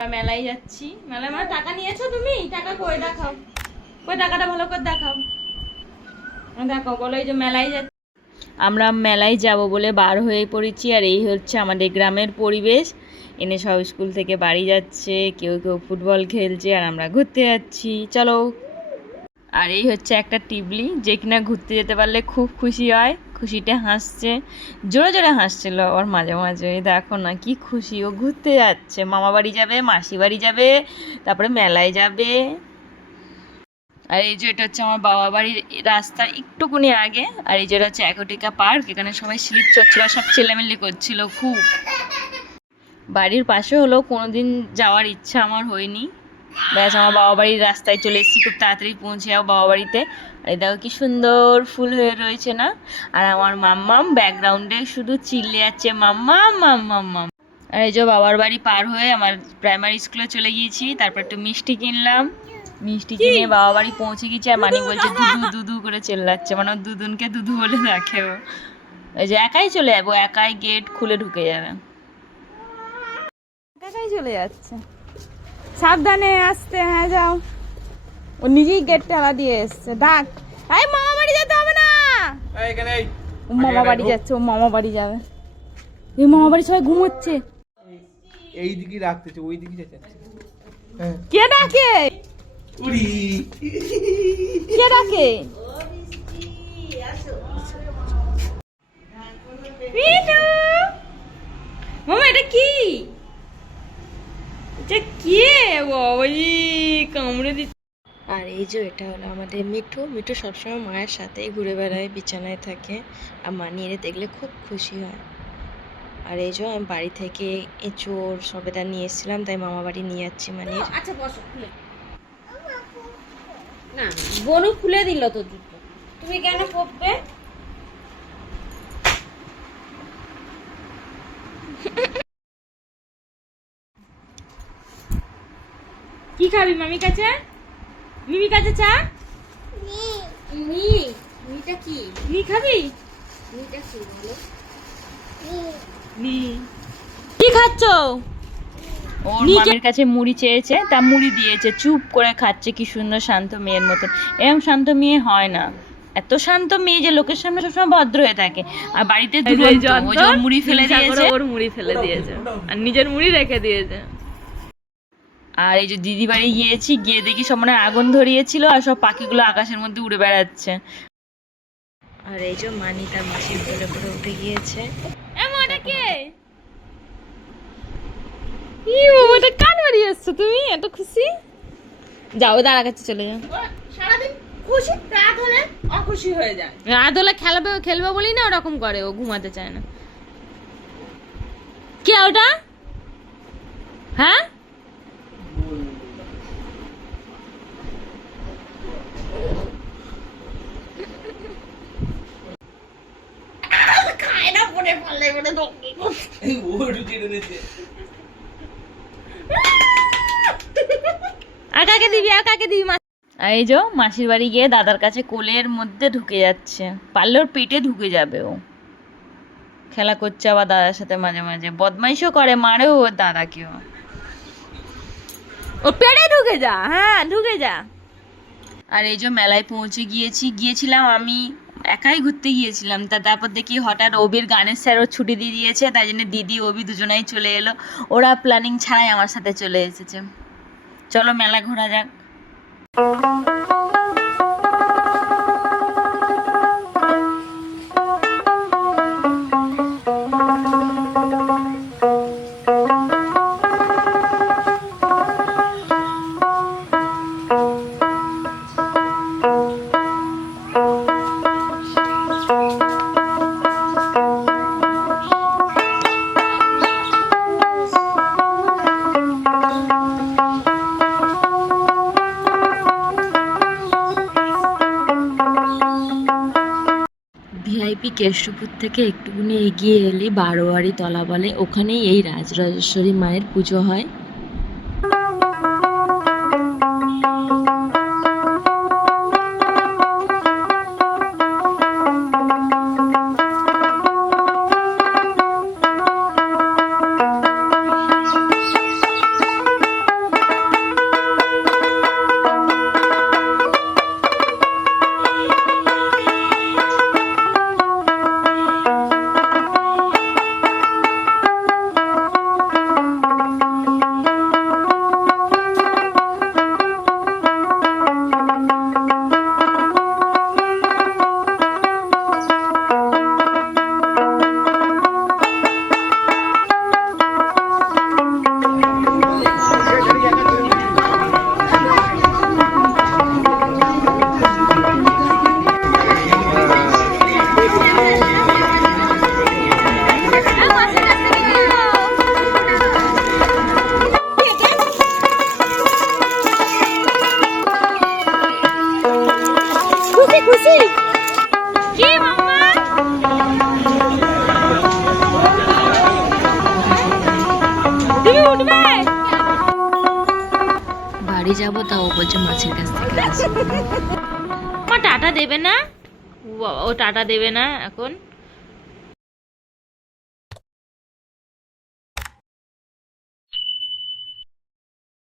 মেলায় যাচ্ছি। মেলায় মানে টাকা নিয়েছো তুমি? টাকা কই দেখাও, কই টাকাটা ভালো করে দেখাও, দেখো বলো। এই যে মেলায় যাচ্ছি আমরা, মেলায় যাব বলে বার হয়ে পড়েছি। আর এই হচ্ছে আমাদের গ্রামের পরিবেশ। এনে সব স্কুল থেকে বাড়ি যাচ্ছে, কেউ কেউ ফুটবল খেলছে, আর আমরা ঘুরতে যাচ্ছি। চলো। আর এই হচ্ছে একটা টিবলি, যে কিনা ঘুরতে যেতে পারলে খুব খুশি হয়। খুশিতে হাসছে, জোরে জোরে হাসছিল। ওর মাঝে মাঝে দেখো না কি খুশি, ও ঘুরতে যাচ্ছে। মামা বাড়ি যাবে, মাসি বাড়ি যাবে, তারপরে মেলায় যাবে। আর এই যে এটা হচ্ছে আমার বাবা বাড়ির রাস্তার একটুকুনি আগে। আর এই যে এটা হচ্ছে অ্যাকোয়াটিকা পার্ক, এখানে সবাই স্লিপ চড়ছিল, সব ছেলেমেলি করছিল খুব। বাড়ির পাশে হলেও কোনোদিন যাওয়ার ইচ্ছা আমার হয়নি। ব্যাস, আমার বাবা বাড়ির রাস্তায় চলে এসেছি, খুব তাড়াতাড়ি পৌঁছে যাবো বাবা বাড়িতে। আর এই দেখো কি সুন্দর ফুল হয়ে রয়েছে না। আর আমার মাম্মাম ব্যাকগ্রাউন্ডে শুধু চিল্লে যাচ্ছে মাম্মাম মাম্মাম মাম। আর এই যে বাবার বাড়ি পার হয়ে আমার প্রাইমারি স্কুলে চলে গিয়েছি। তারপর একটু মিষ্টি কিনলাম, মিষ্টি কিনে বাবা বাড়ি পৌঁছে গেছি। আর মানিক বলছে দুদু দুদু করে চেল্লাচ্ছে, মানে দুদুনকে দুদু বলে দেখে ও। এই যে একাই চলে যাবো, একাই গেট খুলে ঢুকে যাবে, একাই চলে যাচ্ছে। সাবধানে আসতে, হ্যাঁ যাও। ও নিজেই গেট ঠেলা দিয়ে এসছে। ডাক, এই মামা বাড়ি যেতে হবে না। ও মামা বাড়ি যাচ্ছে, ও মামা বাড়ি যাবে। এই মামা বাড়ি সবাই ঘুমোচ্ছে। এই দিকে রাখতেছে, ওই দিকে যাচ্ছে। কে ডাকে? কে ডাকে? মামা এটা কি? এটা কে? ওই কামড়ে দিচ্ছে। আর এই যে এটা হলো আমাদের মিঠু। মিঠু সবসময় মায়ের সাথেই ঘুরে বেড়ায়, বিছানায় থাকে। আর মা নিয়ে দেখলে খুব খুশি হয়। আর এই যে আমি বাড়ি থেকে এঁচোড় সবেদা নিয়ে এসেছিলাম, তাই মামা বাড়ি নিয়ে যাচ্ছি। মানে আচ্ছা বসো, খুলে না, বনু খুলে দিল তো জুতো, তুমি কেন পড়বে? কি খাবি মামি কাছে? মিমি কাছে চা নি। মিটা কি নি খাবি? মিটা কি বলো? নি কি খাচ্ছো? ওর মামির কাছে মুড়ি চেয়েছে, তা মুড়ি দিয়েছে, চুপ করে খাচ্ছে। কি সুন্দর শান্ত মেয়ের মতো। এরকম শান্ত মেয়ে হয় না। এত শান্ত মেয়ে যে লোকের সামনে সবসময় ভদ্র হয়ে থাকে, আর বাড়িতে মুড়ি ফেলে দিয়েছে, ওর মুড়ি ফেলে দিয়েছে, আর নিজের মুড়ি রেখে দিয়েছে। আর এই যে দিদি বাড়ি গিয়েছি, গিয়ে দেখি সব মানে আগুন ধরিয়েছিল, আর সব পাখিগুলো আকাশের মধ্যে উড়ে বেড়াচ্ছে। আর এই যে মানি তার মাসির কোলে করে উঠে গিয়েছে। কান বাড়ি আসছো তুমি, এত খুশি? যাও দাঁড়া কাছে চলে যাও। সারাদিন খুশি, রাত হলে অখুশি হয়ে যায়। রাত হলে খেলবে বলি না ওরকম করে, ও ঘুমাতে চায় না। কে ওটা? হ্যাঁ খায় না, পড়ে পারলে পড়ে আর কাকে দিবি, আর কাকে দিবি? আর এই যে মাসির বাড়ি গিয়ে দাদার কাছে কোলের মধ্যে ঢুকে যাচ্ছে, পারলে ওর পেটে ঢুকে যাবে। ও খেলা করছে আবার দাদার সাথে, মাঝে মাঝে বদমাইশও করে, মারেও ওর দাদাকেও। ও পেটে ঢুকে যা, হ্যাঁ ঢুকে যা। আর এই যে মেলায় পৌঁছে গিয়েছিলাম আমি একাই ঘুরতে গিয়েছিলাম। তারপর দেখি হঠাৎ অবির গানের স্যারও ছুটি দিয়ে দিয়েছে, তাই জন্য দিদি অবি দুজনাই চলে এলো। ওরা প্ল্যানিং ছাড়াই আমার সাথে চলে এসেছে। চলো মেলা ঘোরা যাক। ভিআইপি কেষ্টপুর থেকে একটুখানি এগিয়ে এলে বারোয়ারি তলা বলে, ওখানেই এই রাজরাজেশ্বরী মায়ের পুজো হয়। পেরেছি। কি মাম্মা? তুমি উঠবে? বাড়ি যাবো তাও বলছে মাছের কাছ থেকে আসবো। মা টাটা দেবে না? ও বাবা, ও টাটা দেবে না এখন।